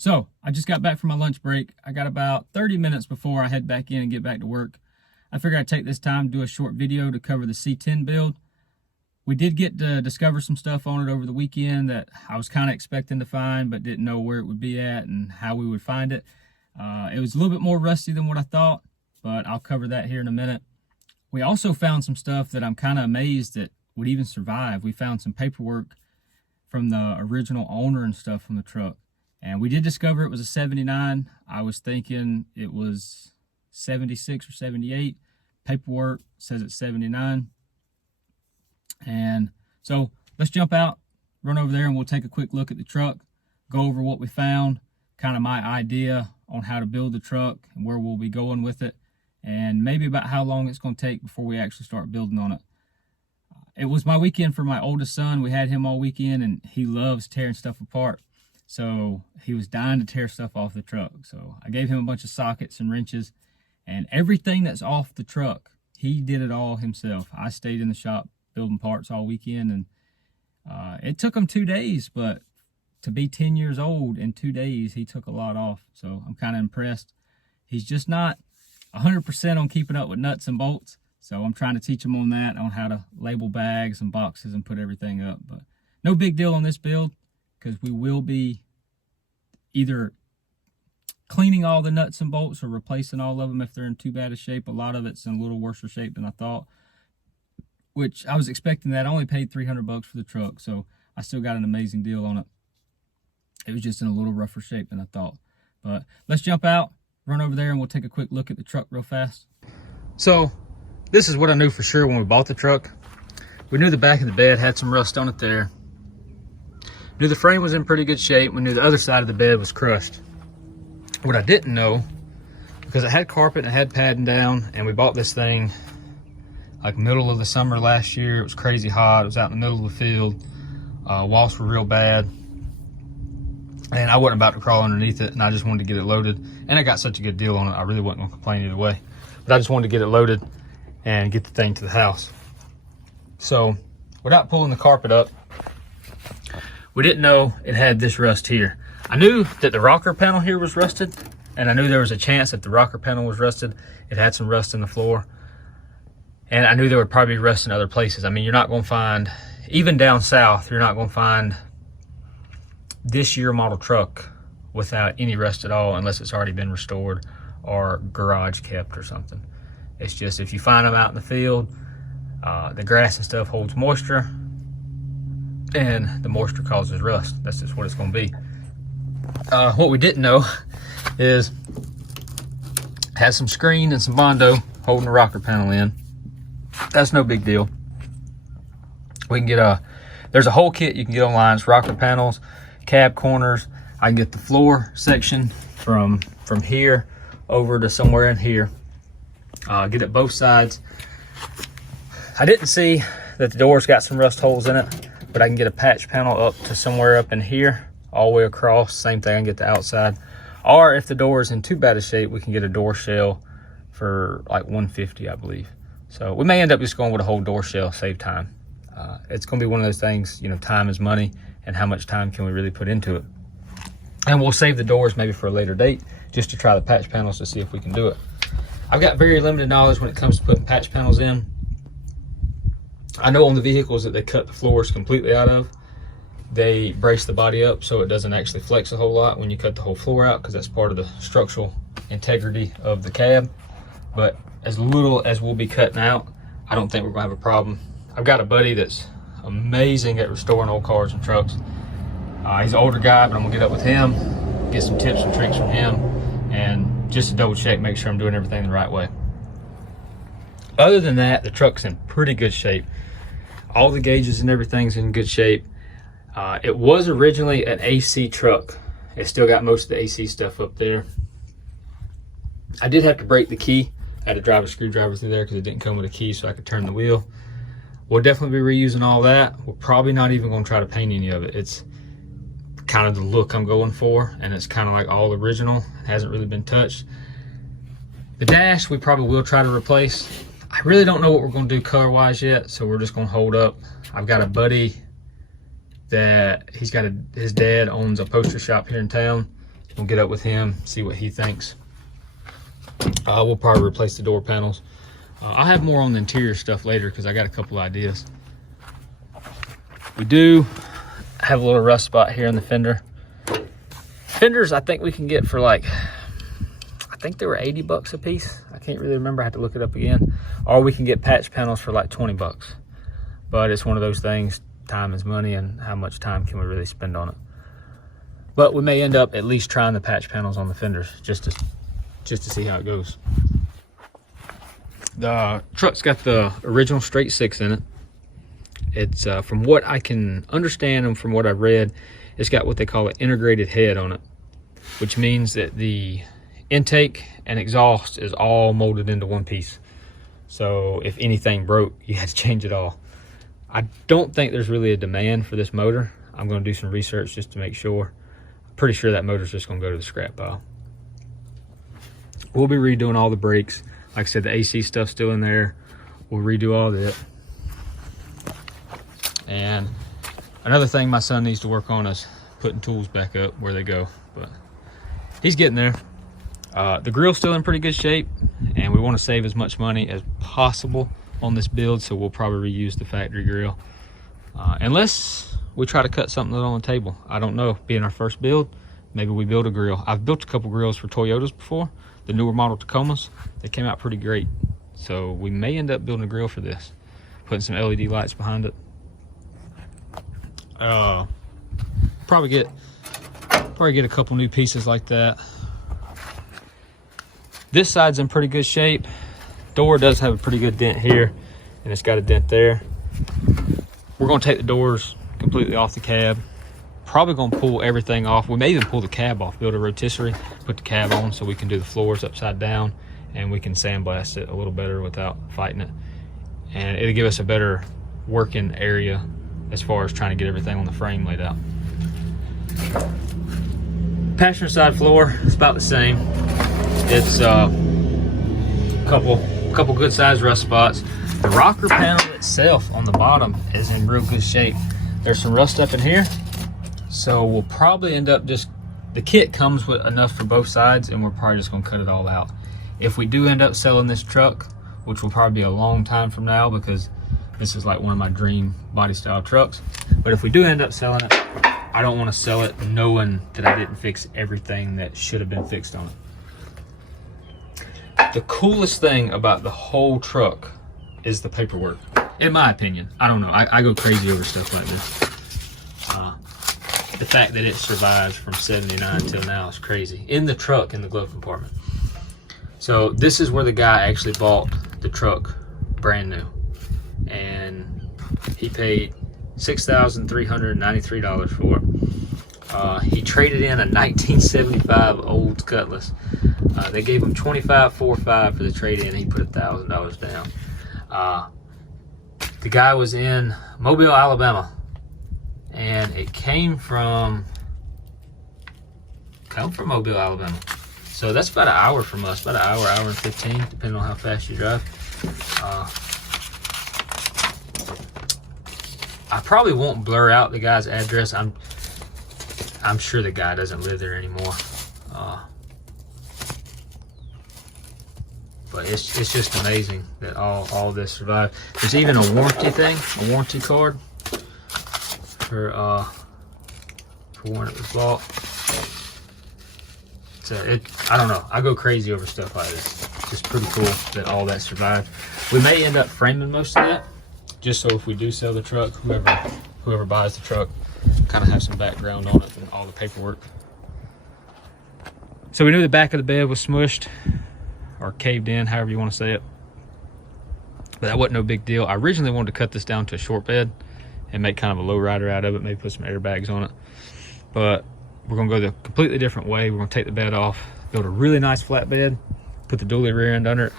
So I just got back from my lunch break. I got about 30 minutes before I head back in and get back to work. I figured I'd take this time to do a short video to cover the C10 build. We did get to discover some stuff on it over the weekend that I was kind of expecting to find, but didn't know where it would be at and how we would find it. It was a little bit more rusty than what I thought, but I'll cover that here in a minute. We also found some stuff that I'm kind of amazed that would even survive. We found some paperwork from the original owner and stuff from the truck. And we did discover it was a 79. I was thinking it was 76 or 78. Paperwork says it's 79. And so let's jump out, run over there, and we'll take a quick look at the truck, go over what we found, kind of my idea on how to build the truck and where we'll be going with it, and maybe about how long it's going to take before we actually start building on it. It was my weekend for my oldest son. We had him all weekend, and he loves tearing stuff apart. So he was dying to tear stuff off the truck. So I gave him a bunch of sockets and wrenches, and everything that's off the truck, he did it all himself. I stayed in the shop building parts all weekend, and it took him 2 days, but to be 10 years old in 2 days, he took a lot off. So I'm kind of impressed. He's just not 100% on keeping up with nuts and bolts. So I'm trying to teach him on that, on how to label bags and boxes and put everything up. But no big deal on this build, because we will be either cleaning all the nuts and bolts or replacing all of them if they're in too bad a shape. A lot of it's in a little worse shape than I thought, which I was expecting that. I only paid $300 for the truck, so I still got an amazing deal on it. It was just in a little rougher shape than I thought. But let's jump out, run over there, and we'll take a quick look at the truck real fast. So this is what I knew for sure when we bought the truck. We knew the back of the bed had some rust on it there. Knew the frame was in pretty good shape. We knew the other side of the bed was crushed. What I didn't know, because it had carpet and it had padding down, and we bought this thing like middle of the summer last year. It was crazy hot. It was out in the middle of the field. Walls were real bad, and I wasn't about to crawl underneath it, and I just wanted to get it loaded. And I got such a good deal on it, I really wasn't gonna complain either way. But I just wanted to get it loaded and get the thing to the house. So without pulling the carpet up, we didn't know it had this rust here. I knew that the rocker panel here was rusted, and I knew there was a chance that the rocker panel was rusted. It had some rust in the floor, and I knew there would probably be rust in other places. I mean, you're not gonna find, even down south, you're not gonna find this year model truck without any rust at all, unless it's already been restored or garage kept or something. It's just, if you find them out in the field, the grass and stuff holds moisture, and the moisture causes rust. That's just what it's going to be. What we didn't know is it has some screen and some Bondo holding the rocker panel in. That's no big deal. We can get there's a whole kit you can get online. It's rocker panels, cab corners. I can get the floor section from here over to somewhere in here. Get it both sides. I didn't see that the door's got some rust holes in it, but I can get a patch panel up to somewhere up in here, all the way across. Same thing, I can get the outside. Or if the door is in too bad a shape, we can get a door shell for like $150, I believe. So we may end up just going with a whole door shell, save time. It's gonna be one of those things, you know, time is money, and how much time can we really put into it? And we'll save the doors maybe for a later date, just to try the patch panels to see if we can do it. I've got very limited knowledge when it comes to putting patch panels in. I know on the vehicles that they cut the floors completely out of, they brace the body up so it doesn't actually flex a whole lot when you cut the whole floor out, because that's part of the structural integrity of the cab. But as little as we'll be cutting out, I don't think we're gonna have a problem. I've got a buddy that's amazing at restoring old cars and trucks. He's an older guy, but I'm gonna get up with him, get some tips and tricks from him, and just to double check, make sure I'm doing everything the right way. Other than that, the truck's in pretty good shape. All the gauges and everything's in good shape. It was originally an AC truck. It still got most of the AC stuff up there. I did have to break the key. I had to drive a screwdriver through there because it didn't come with a key, so I could turn the wheel. We'll definitely be reusing all that. We're probably not even going to try to paint any of it. It's kind of the look I'm going for, and it's kind of like all original. It hasn't really been touched. The dash we probably will try to replace. I really don't know what we're going to do color wise yet, so we're just going to hold up. I've got a buddy that his dad owns a poster shop here in town, We'll get up with him, see what he thinks. We'll probably replace the door panels. I'll have more on the interior stuff later because I got a couple ideas. We do have a little rust spot here in the fender. Fenders, I think we can get for like, I think they were 80 bucks a piece. I can't really remember, I have to look it up again. Or we can get patch panels for like 20 bucks. But it's one of those things, time is money, and how much time can we really spend on it? But we may end up at least trying the patch panels on the fenders just to see how it goes. The truck's got the original straight six in it. It's from what I can understand and from what I've read, it's got what they call an integrated head on it, which means that the intake and exhaust is all molded into one piece. So if anything broke, you had to change it all. I don't think there's really a demand for this motor. I'm going to do some research just to make sure. I'm pretty sure that motor's just going to go to the scrap pile. We'll be redoing all the brakes. Like I said, the AC stuff's still in there. We'll redo all that. And another thing my son needs to work on is putting tools back up where they go, but he's getting there. The grill's still in pretty good shape, and we want to save as much money as possible on this build, so we'll probably reuse the factory grill. Unless we try to cut something on the table. I don't know, being our first build, maybe we build a grill. I've built a couple grills for Toyotas before, the newer model Tacomas. They came out pretty great. So we may end up building a grill for this, putting some LED lights behind it. Probably get a couple new pieces like that. This side's in pretty good shape. Door does have a pretty good dent here, and it's got a dent there. We're gonna take the doors completely off the cab. Probably gonna pull everything off. We may even pull the cab off, build a rotisserie, put the cab on so we can do the floors upside down, and we can sandblast it a little better without fighting it. And it'll give us a better working area as far as trying to get everything on the frame laid out. Passenger side floor, it's about the same. It's a couple good sized rust spots. The rocker panel itself on the bottom is in real good shape. There's some rust up in here, so we'll probably end up the kit comes with enough for both sides, and we're probably just gonna cut it all out. If we do end up selling this truck, which will probably be a long time from now because this is like one of my dream body style trucks, but if we do end up selling it, I don't want to sell it knowing that I didn't fix everything that should have been fixed on it. The coolest thing about the whole truck is the paperwork, in my opinion. I don't know, I go crazy over stuff like this. The fact that it survives from 79 till now is crazy. In the truck, in the glove compartment. So this is where the guy actually bought the truck brand new, and he paid $6,393 for it. He traded in a 1975 old Cutlass. They gave him $25,450 for the trade-in. He put $1,000 down. The guy was in Mobile, Alabama, and it came from Mobile, Alabama. So that's about an hour from us, about an hour and 15, depending on how fast you drive. I probably won't blur out the guy's address. I'm sure the guy doesn't live there anymore. But it's just amazing that all this survived. There's even a warranty thing, a warranty card for when it was bought. So I don't know. I go crazy over stuff like this. It's just pretty cool that all that survived. We may end up framing most of that, just so if we do sell the truck, whoever buys the truck kind of have some background on it and all the paperwork. So we knew the back of the bed was smushed or caved in, however you want to say it, but that wasn't no big deal. I originally wanted to cut this down to a short bed and make kind of a low rider out of it, maybe put some airbags on it, but we're gonna go the completely different way. We're gonna take the bed off, build a really nice flat bed, put the dually rear end under it,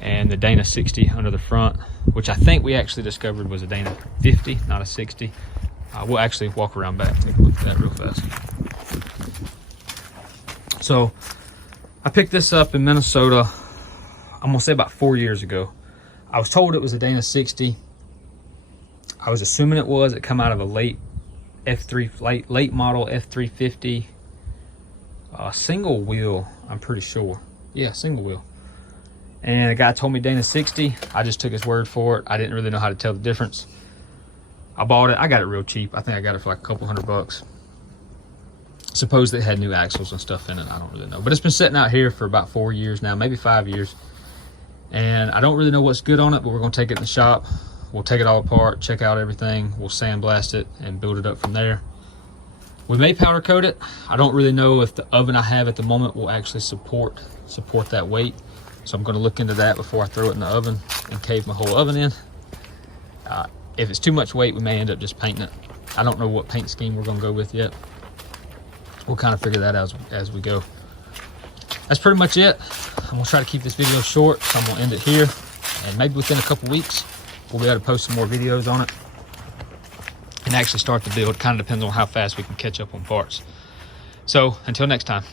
and the Dana 60 under the front, which I think we actually discovered was a Dana 50, not a 60. We'll actually walk around back, take a look at that real fast. So I picked this up in Minnesota, I'm gonna say about 4 years ago. I was told it was a Dana 60. I was assuming it was. It come out of a late model F350 Single wheel, I'm pretty sure. Yeah, single wheel. And the guy told me Dana 60. I just took his word for it. I didn't really know how to tell the difference. I bought it. I got it real cheap. I think I got it for like a couple $100. Suppose they had new axles and stuff in it. I don't really know. But it's been sitting out here for about 4 years now, maybe 5 years. And I don't really know what's good on it, but we're going to take it in the shop. We'll take it all apart, check out everything. We'll sandblast it and build it up from there. We may powder coat it. I don't really know if the oven I have at the moment will actually support that weight. So I'm going to look into that before I throw it in the oven and cave my whole oven in. If it's too much weight, we may end up just painting it. I don't know what paint scheme we're going to go with yet. We'll kind of figure that out as we go. That's pretty much it. I'm going to try to keep this video short, so I'm going to end it here. And maybe within a couple weeks, we'll be able to post some more videos on it and actually start the build. Kind of depends on how fast we can catch up on parts. So until next time.